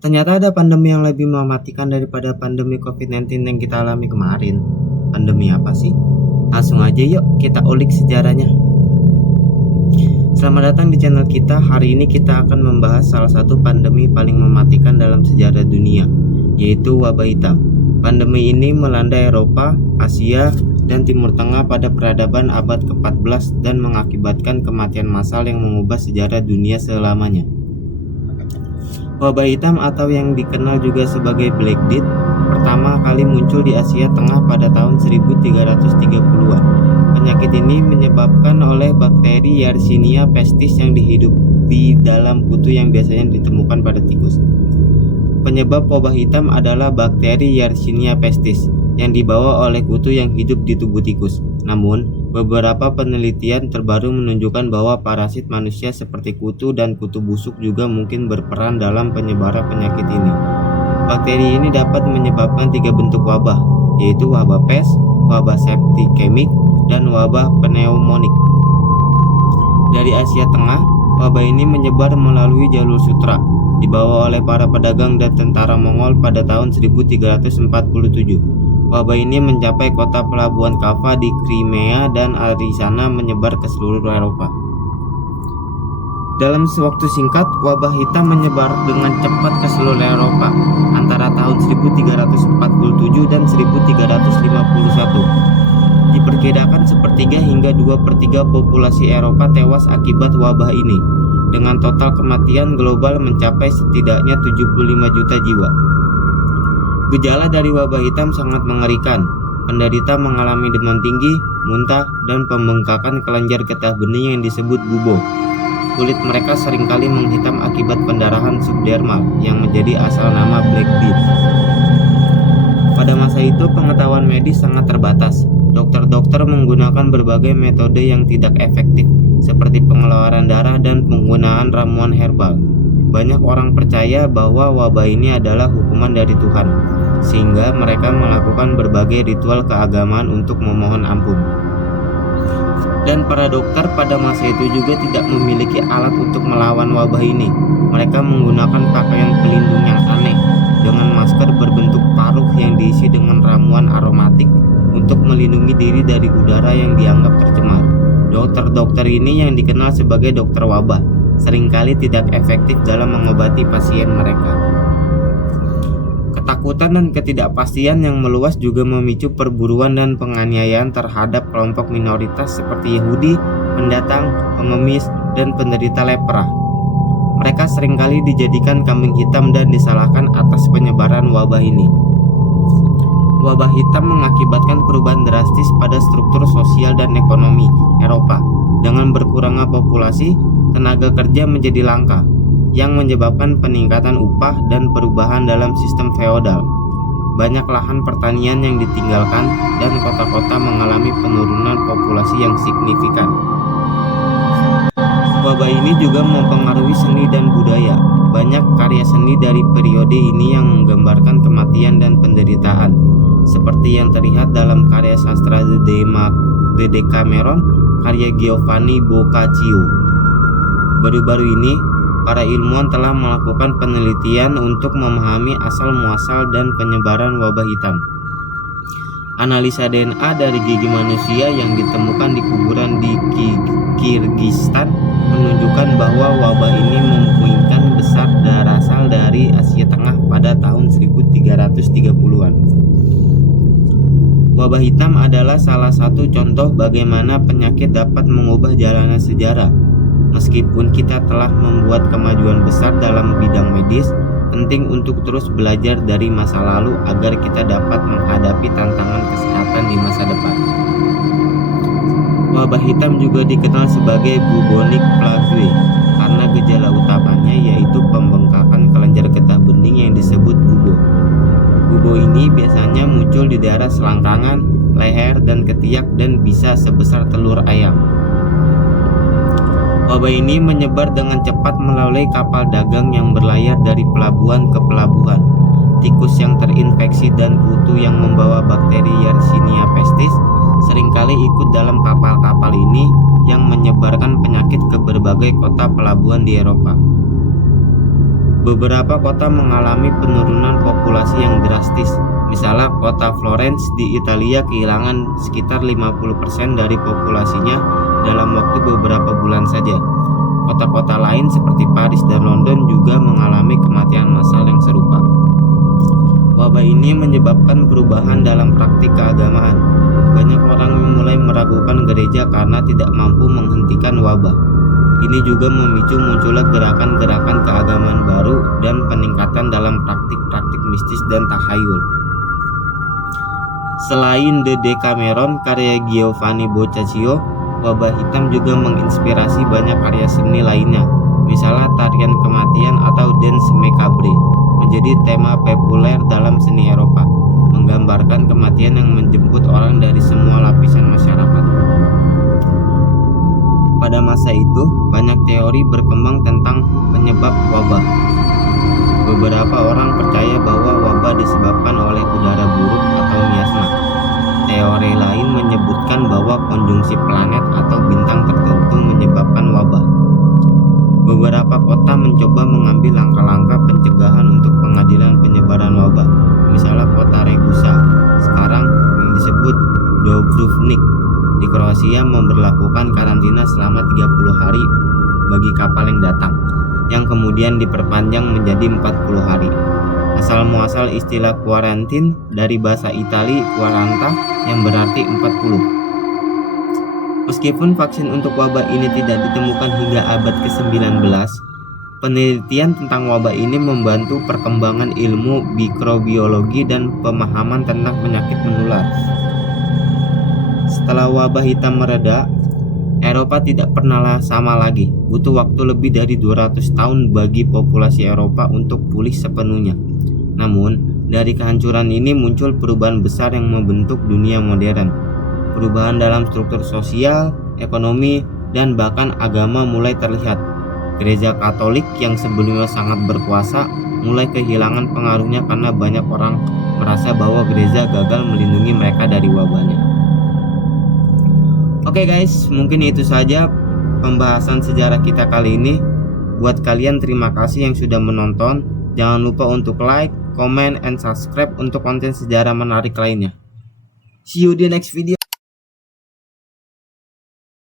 Ternyata ada pandemi yang lebih mematikan daripada pandemi COVID-19 yang kita alami kemarin. Pandemi apa sih? Langsung aja yuk kita ulik sejarahnya. Selamat datang di channel kita. Hari ini kita akan membahas salah satu pandemi paling mematikan dalam sejarah dunia, yaitu wabah hitam. Pandemi ini melanda Eropa, Asia, dan Timur Tengah pada peradaban abad ke-14 dan mengakibatkan kematian massal yang mengubah sejarah dunia selamanya. Wabah hitam atau yang dikenal juga sebagai Black Death pertama kali muncul di Asia Tengah pada tahun 1330-an. Penyakit ini menyebabkan oleh bakteri Yersinia pestis yang dihidupi dalam kutu yang biasanya ditemukan pada tikus. Penyebab wabah hitam adalah bakteri Yersinia pestis yang dibawa oleh kutu yang hidup di tubuh tikus. Namun, beberapa penelitian terbaru menunjukkan bahwa parasit manusia seperti kutu dan kutu busuk juga mungkin berperan dalam penyebaran penyakit ini. Bakteri ini dapat menyebabkan 3 bentuk wabah, yaitu wabah pes, wabah septikemik, dan wabah pneumonik. Dari Asia Tengah, wabah ini menyebar melalui jalur sutra, dibawa oleh para pedagang dan tentara Mongol pada tahun 1347. Wabah ini mencapai kota pelabuhan Kava di Crimea dan dari sana menyebar ke seluruh Eropa. Dalam sewaktu singkat, wabah hitam menyebar dengan cepat ke seluruh Eropa antara tahun 1347 dan 1351. Diperkirakan sepertiga hingga 2/3 populasi Eropa tewas akibat wabah ini, dengan total kematian global mencapai setidaknya 75 juta jiwa. Gejala dari wabah hitam sangat mengerikan. Penderita mengalami demam tinggi, muntah, dan pembengkakan kelenjar getah bening yang disebut bubo. Kulit mereka seringkali menghitam akibat pendarahan subdermal yang menjadi asal nama Black Death. Pada masa itu pengetahuan medis sangat terbatas. Dokter-dokter menggunakan berbagai metode yang tidak efektif, seperti pengeluaran darah dan penggunaan ramuan herbal. Banyak orang percaya bahwa wabah ini adalah hukuman dari Tuhan, sehingga mereka melakukan berbagai ritual keagamaan untuk memohon ampun. Dan para dokter pada masa itu juga tidak memiliki alat untuk melawan wabah ini. Mereka menggunakan pakaian pelindung yang aneh dengan masker berbentuk paruh yang diisi dengan ramuan aromatik untuk melindungi diri dari udara yang dianggap tercemar. Dokter-dokter ini yang dikenal sebagai dokter wabah seringkali tidak efektif dalam mengobati pasien mereka. Ketakutan dan ketidakpastian yang meluas juga memicu perburuan dan penganiayaan terhadap kelompok minoritas seperti Yahudi, pendatang, pengemis, dan penderita lepra. Mereka seringkali dijadikan kambing hitam dan disalahkan atas penyebaran wabah ini. Wabah hitam mengakibatkan perubahan drastis pada struktur sosial dan ekonomi Eropa. Dengan berkurangnya populasi, tenaga kerja menjadi langka, yang menyebabkan peningkatan upah dan perubahan dalam sistem feodal. Banyak lahan pertanian yang ditinggalkan dan kota-kota mengalami penurunan populasi yang signifikan. Wabah ini juga mempengaruhi seni dan budaya. Banyak karya seni dari periode ini yang menggambarkan kematian dan penderitaan, seperti yang terlihat dalam karya sastra The Decameron, karya Giovanni Boccaccio. Baru-baru ini, para ilmuwan telah melakukan penelitian untuk memahami asal-muasal dan penyebaran wabah hitam. Analisa DNA dari gigi manusia yang ditemukan di kuburan di Kirgistan menunjukkan bahwa wabah ini memungkinkan besar berasal dari Asia Tengah pada tahun 1330-an. Wabah hitam adalah salah satu contoh bagaimana penyakit dapat mengubah jalanan sejarah. Meskipun kita telah membuat kemajuan besar dalam bidang medis, penting untuk terus belajar dari masa lalu agar kita dapat menghadapi tantangan kesehatan di masa depan. Wabah hitam juga dikenal sebagai bubonic plague karena gejala utamanya yaitu pembengkakan kelenjar getah bening yang disebut bubo. Bubo ini biasanya muncul di daerah selangkangan, leher, dan ketiak dan bisa sebesar telur ayam. Wabah ini menyebar dengan cepat melalui kapal dagang yang berlayar dari pelabuhan ke pelabuhan. Tikus yang terinfeksi dan kutu yang membawa bakteri Yersinia pestis seringkali ikut dalam kapal-kapal ini yang menyebarkan penyakit ke berbagai kota pelabuhan di Eropa. Beberapa kota mengalami penurunan populasi yang drastis. Misalnya kota Florence di Italia kehilangan sekitar 50% dari populasinya dalam waktu beberapa bulan saja. Kota-kota lain seperti Paris dan London juga mengalami kematian massal yang serupa. Wabah ini menyebabkan perubahan dalam praktik keagamaan. Banyak orang mulai meragukan gereja karena tidak mampu menghentikan wabah. Ini juga memicu munculnya gerakan-gerakan keagamaan baru dan peningkatan dalam praktik-praktik mistis dan takhayul. Selain The Decameron karya Giovanni Boccaccio, wabah hitam juga menginspirasi banyak karya seni lainnya. Misalnya tarian kematian atau Danse Macabre menjadi tema populer dalam seni Eropa, menggambarkan kematian yang menjemput orang dari semua lapisan masyarakat. Pada masa itu, banyak teori berkembang tentang penyebab wabah. Beberapa orang percaya bahwa wabah disebabkan oleh udara buruk atau miasma. Teori lain menyebutkan bahwa konjungsi planet atau bintang tertentu menyebabkan wabah. Beberapa kota mencoba mengambil langkah-langkah pencegahan untuk pengadilan penyebaran wabah. Misalnya kota Ragusa, sekarang yang disebut Dubrovnik, di Kroasia memberlakukan karantina selama 30 hari bagi kapal yang datang, yang kemudian diperpanjang menjadi 40 hari. Asal-muasal istilah quarantine dari bahasa Itali quaranta yang berarti 40. Meskipun vaksin untuk wabah ini tidak ditemukan hingga abad ke-19, penelitian tentang wabah ini membantu perkembangan ilmu mikrobiologi dan pemahaman tentang penyakit menular. Setelah wabah hitam mereda, Eropa tidak pernah sama lagi. Butuh waktu lebih dari 200 tahun bagi populasi Eropa untuk pulih sepenuhnya. Namun, dari kehancuran ini muncul perubahan besar yang membentuk dunia modern. Perubahan dalam struktur sosial, ekonomi, dan bahkan agama mulai terlihat. Gereja Katolik yang sebelumnya sangat berkuasa mulai kehilangan pengaruhnya karena banyak orang merasa bahwa gereja gagal melindungi mereka dari wabahnya. Oke guys, mungkin itu saja pembahasan sejarah kita kali ini. Buat kalian terima kasih yang sudah menonton. Jangan lupa untuk like, comment, and subscribe untuk konten sejarah menarik lainnya. See you di next video.